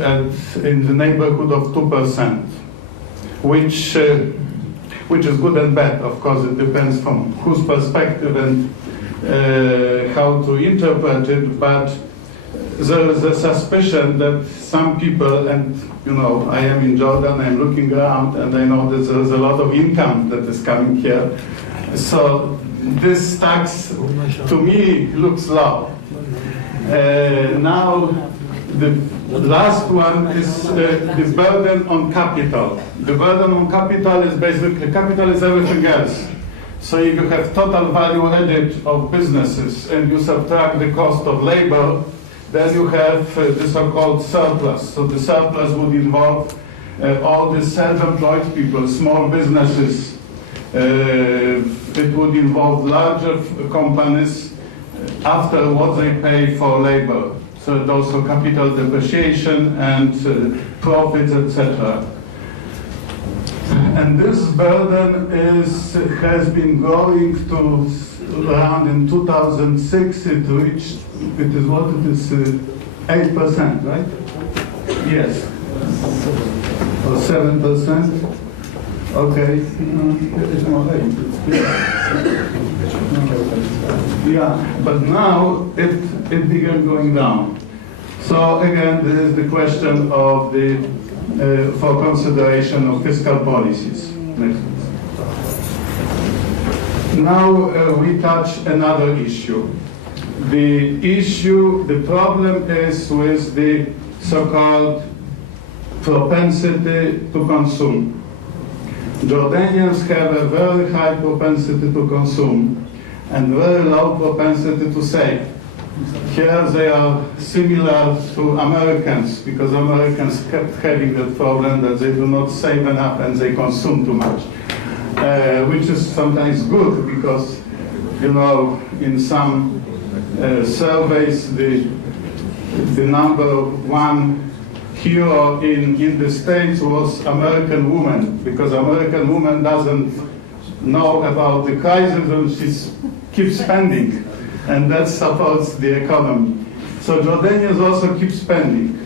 in the neighborhood of 2%, which is good and bad. Of course, it depends from whose perspective and how to interpret it, but there is a suspicion that some people, and you know, I am in Jordan, I'm looking around, and I know that there is a lot of income that is coming here. So this tax, to me, looks low. Now, the last one is the burden on capital. The burden on capital is basically, capital is everything else. So if you have total value added of businesses and you subtract the cost of labor, then you have the so-called surplus. So the surplus would involve all the self-employed people, small businesses. It would involve larger companies after what they pay for labor. So it also capital depreciation and profits, etc. And this burden has been growing to around in 2006 it reached, it is what it is, 8%, right? Yes. Or 7%. Okay. It's more 8. Yeah, but now it began going down. So again, this is the question of the for consideration of fiscal policies. Next. Now we touch another issue. The problem is with the so-called propensity to consume. Jordanians have a very high propensity to consume and very low propensity to save. Here they are similar to Americans, because Americans kept having the problem that they do not save enough and they consume too much, which is sometimes good because, you know, in some surveys the number one hero in the States was American woman, because American woman doesn't know about the crisis and she keeps spending. And that supports the economy. So Jordanians also keep spending.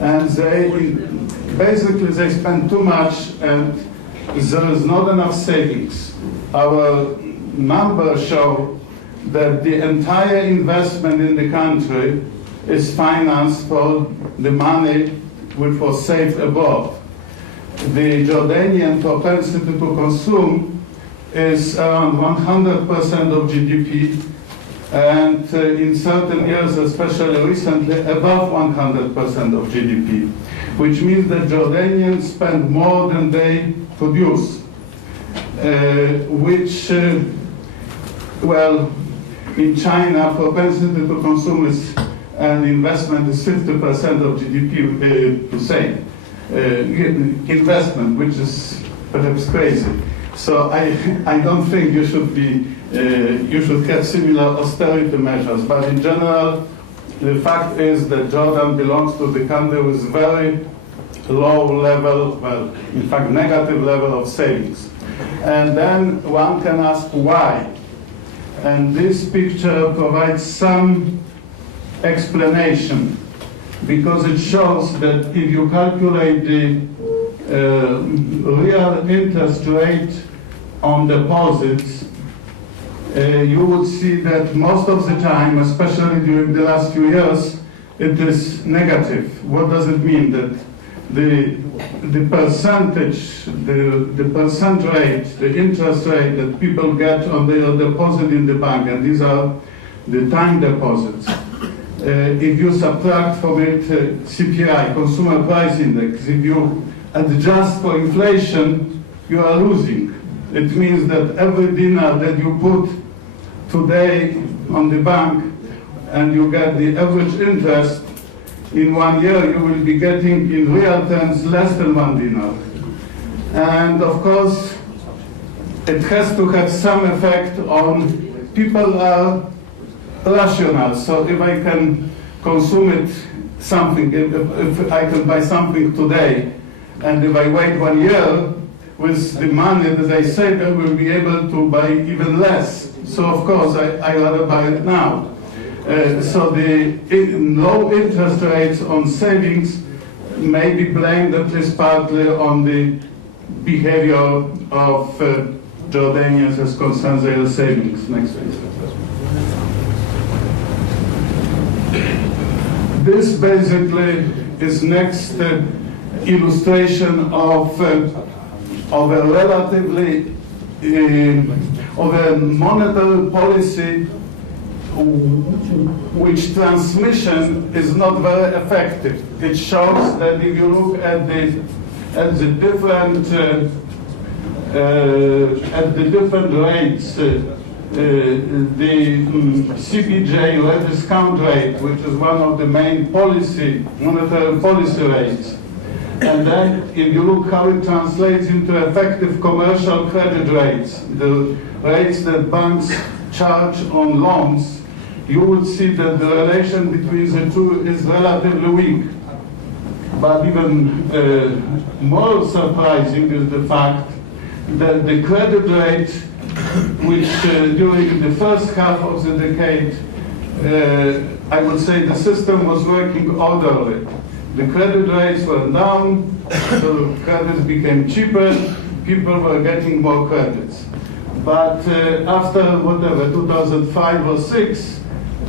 And basically they spend too much and there is not enough savings. Our numbers show that the entire investment in the country is financed for the money which was saved abroad. The Jordanian propensity to consume is around 100% of GDP, and in certain years, especially recently, above 100% of GDP, which means that Jordanians spend more than they produce, which, well, in China, propensity to consume is, and investment is 50% of GDP to save. Investment, which is perhaps crazy. So I don't think you should be you should have similar austerity measures, but in general, the fact is that Jordan belongs to the country with very low level, well, in fact, negative level of savings. And then one can ask why. And this picture provides some explanation, because it shows that if you calculate the real interest rate on deposits, you would see that most of the time, especially during the last few years, it is negative. What does it mean? That the percentage, the percent rate, the interest rate that people get on their deposit in the bank, and these are the time deposits, if you subtract from it CPI, Consumer Price Index, if you adjust for inflation, you are losing. It means that every dinar that you put today on the bank and you get the average interest, in 1 year you will be getting in real terms less than 1 dinar. And of course, it has to have some effect on people are rational. So if I can consume it something, if I can buy something today, and if I wait 1 year, with the money that I save, I will be able to buy even less. So of course, I rather buy it now. So the low interest rates on savings may be blamed at least partly on the behavior of Jordanians as concerns their savings. Next, please. This basically is next illustration of a relatively of a monetary policy which transmission is not very effective. It shows that if you look at the different rates, the CPJ discount rate, which is one of the main monetary policy rates, and then if you look how it translates into effective commercial credit rates, the rates that banks charge on loans, you will see that the relation between the two is relatively weak. But even more surprising is the fact that the credit rate, which during the first half of the decade, I would say the system was working orderly. The credit rates were down, so credits became cheaper, people were getting more credits. But after whatever, 2005 or 6,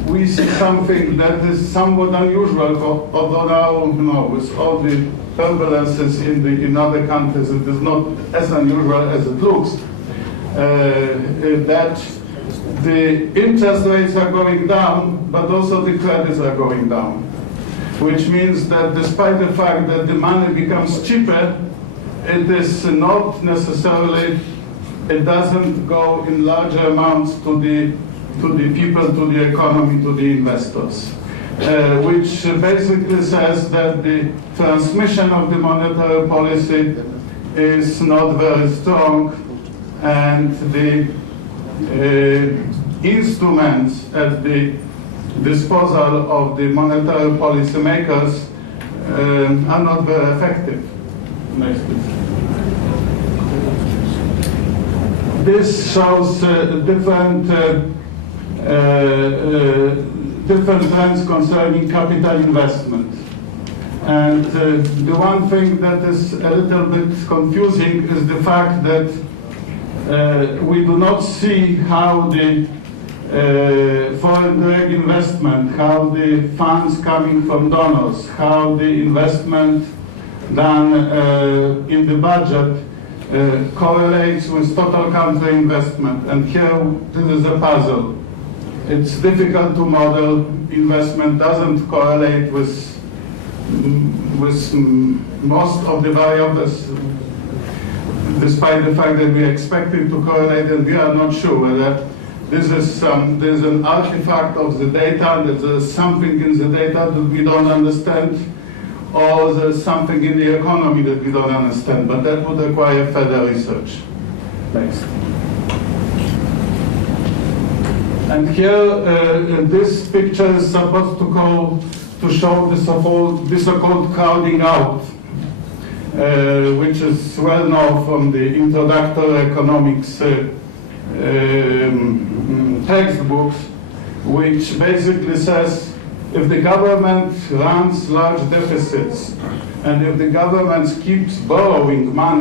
we see something that is somewhat unusual, although now, with all the turbulences in other countries, it is not as unusual as it looks, that the interest rates are going down, but also the credits are going down, which means that despite the fact that the money becomes cheaper, it is not necessarily, it doesn't go in larger amounts to the people, to the economy, to the investors, which basically says that the transmission of the monetary policy is not very strong, and the instruments at the disposal of the monetary policy makers are not very effective. Next, please. This shows different trends concerning capital investment. And the one thing that is a little bit confusing is the fact that we do not see how the foreign direct investment, how the funds coming from donors, how the investment done in the budget correlates with total country investment. And here, this is a puzzle. It's difficult to model. Investment doesn't correlate with most of the variables, despite the fact that we expect it to correlate, and we are not sure whether this is there's an artifact of the data, that there's something in the data that we don't understand, or there's something in the economy that we don't understand, but that would require further research. Next. And here, this picture is supposed to show the so-called crowding out, which is well known from the introductory economics textbooks, which basically says if the government runs large deficits and if the government keeps borrowing money